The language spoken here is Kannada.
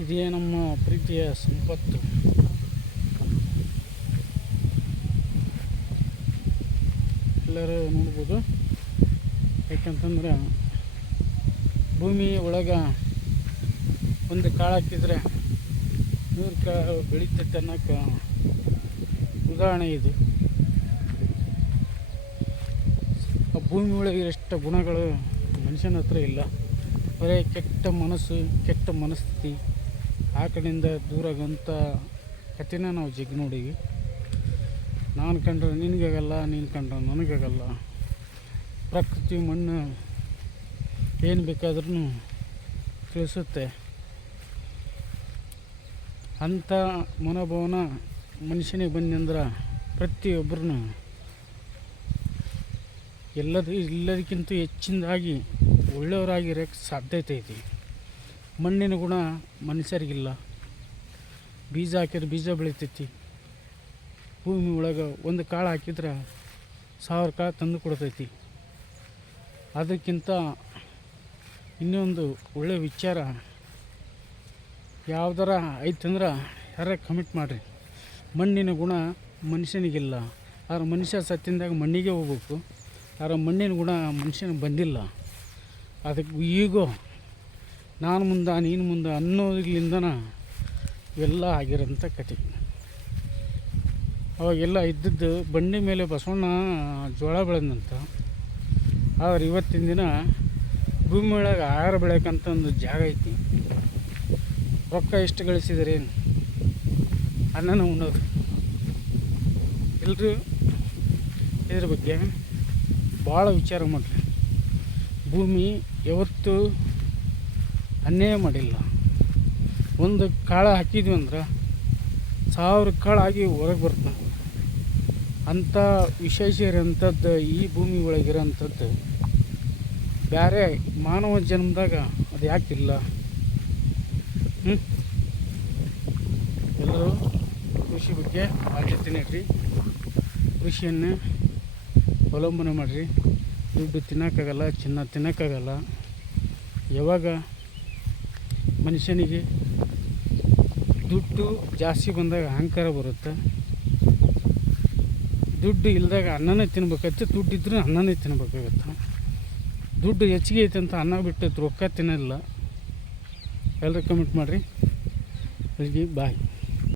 ಇದೇ ನಮ್ಮ ಪ್ರೀತಿಯ ಸಂಪತ್ತು. ಎಲ್ಲರೂ ನೋಡ್ಬೋದು. ಯಾಕಂತಂದ್ರೆ ಭೂಮಿ ಒಳಗೆ ಒಂದು ಕಾಳು ಹಾಕಿದರೆ 100 ಕಾಳು ಬೆಳೀತೈತೆ ಅನ್ನೋಕ್ಕೆ ಉದಾಹರಣೆ ಇದು. ಆ ಭೂಮಿ ಒಳಗೆ ಎಷ್ಟು ಗುಣಗಳು ಮನುಷ್ಯನ ಹತ್ರ ಇಲ್ಲ. ಬರೀ ಕೆಟ್ಟ ಮನಸ್ಸು, ಕೆಟ್ಟ ಮನಸ್ಥಿತಿ, ಆ ಕಡೆಯಿಂದ ದೂರಾಗಂಥ ಕಥೆನ ನಾವು ಜಗ್ಗಿ ನೋಡೀವಿ. ನಾನು ಕಂಡ್ರೆ ನಿನಗಾಗಲ್ಲ, ನೀನು ಕಂಡ್ರೆ ನನಗಾಗಲ್ಲ. ಪ್ರಕೃತಿ ಮಣ್ಣು ಏನು ಬೇಕಾದ್ರೂ ತಿಳಿಸುತ್ತೆ. ಅಂಥ ಮನೋಭಾವನ ಮನುಷ್ಯನಿಗೆ ಬಂದಂದ್ರೆ ಪ್ರತಿಯೊಬ್ಬರೂ ಎಲ್ಲದಕ್ಕಿಂತ ಹೆಚ್ಚಿನದಾಗಿ ಒಳ್ಳೆಯವರಾಗಿರೋಕ್ಕೆ ಸಾಧ್ಯತೆ ಐತಿ. ಮಣ್ಣಿನ ಗುಣ ಮನುಷ್ಯರಿಗಿಲ್ಲ. ಬೀಜ ಹಾಕಿದ್ರೆ ಬೀಜ ಬೆಳಿತೈತಿ. ಭೂಮಿ ಒಳಗೆ ಒಂದು ಕಾಳು ಹಾಕಿದ್ರೆ 1000 ಕಾಳು ತಂದು ಕೊಡ್ತೈತಿ. ಅದಕ್ಕಿಂತ ಇನ್ನೊಂದು ಒಳ್ಳೆಯ ವಿಚಾರ ಯಾವ್ದಾರ ಐತಂದ್ರೆ ಯಾರ ಕಮಿಟ್ ಮಾಡಿರಿ. ಮಣ್ಣಿನ ಗುಣ ಮನುಷ್ಯನಿಗಿಲ್ಲ. ಆದ್ರೆ ಮನುಷ್ಯ ಸತ್ತಿಂದಾಗ ಮಣ್ಣಿಗೆ ಹೋಗ್ಬೇಕು. ಆದ್ರೆ ಮಣ್ಣಿನ ಗುಣ ಮನುಷ್ಯನಿಗೆ ಬಂದಿಲ್ಲ. ಅದಕ್ಕೆ ಈಗೋ ನಾನು ಮುಂದೆ ನೀನು ಮುಂದೆ ಅನ್ನೋದ್ರಿಂದನ ಇವೆಲ್ಲ ಆಗಿರೋಂಥ ಕತೆ. ಅವಾಗೆಲ್ಲ ಇದ್ದದ್ದು ಬಂಡಿ ಮೇಲೆ ಬಸವಣ್ಣ ಜೋಳ ಬೆಳೆದಂತ. ಆದ್ರೆ ಇವತ್ತಿನ ದಿನ ಭೂಮಿ ಒಳಗೆ ಆಹಾರ ಬೆಳೆಯೋಕ್ಕಂತ ಒಂದು ಜಾಗ ಐತಿ. ರೊಕ್ಕ ಎಷ್ಟು ಗಳಿಸಿದರೆ ಅನ್ನನ ಉಣ್ಣೋದು. ಎಲ್ಲರೂ ಇದ್ರ ಬಗ್ಗೆ ಭಾಳ ವಿಚಾರ ಮಾಡಿರಿ. ಭೂಮಿ ಯಾವತ್ತೂ ಅನ್ಯಾಯ ಮಾಡಿಲ್ಲ. ಒಂದು ಕಾಳು ಹಾಕಿದ್ವಿ ಅಂದ್ರೆ 1000 ಕಾಳು ಆಗಿ ಹೊರಗೆ ಬರ್ತದೆ. ಅಂಥ ವಿಶೇಷ ಇರೋಂಥದ್ದು ಈ ಭೂಮಿ ಒಳಗಿರೋಂಥದ್ದು ಬೇರೆ ಮಾನವ ಜನ್ಮದಾಗ ಅದು ಯಾಕಿಲ್ಲ? ಎಲ್ಲರೂ ಕೃಷಿ ಬಗ್ಗೆ ಆದ್ಯತೆ ನೀಡಿರಿ. ಕೃಷಿಯನ್ನು ಅವಲಂಬನೆ ಮಾಡಿರಿ. ದುಡ್ಡು ತಿನ್ನೋಕ್ಕಾಗಲ್ಲ, ಚಿನ್ನ ತಿನ್ನೋಕ್ಕಾಗಲ್ಲ. ಯಾವಾಗ ಮನುಷ್ಯನಿಗೆ ದುಡ್ಡು ಜಾಸ್ತಿ ಬಂದಾಗ ಅಹಂಕಾರ ಬರುತ್ತೆ. ದುಡ್ಡು ಇಲ್ಲದಾಗ ಅನ್ನನೇ ತಿನ್ಬೇಕಾಗತ್ತೆ. ದುಡ್ಡು ಇದ್ರೂ ಅನ್ನನೇ ತಿನ್ಬೇಕಾಗತ್ತೆ. ದುಡ್ಡು ಹೆಚ್ಚಿಗೆ ಐತೆ ಅಂತ ಅನ್ನ ಬಿಟ್ಟು ರೊಕ್ಕ ತಿನ್ನಲ್ಲ. ಎಲ್ಲರೂ ಕಮೆಂಟ್ ಮಾಡಿರಿ. ಬಾಯ್.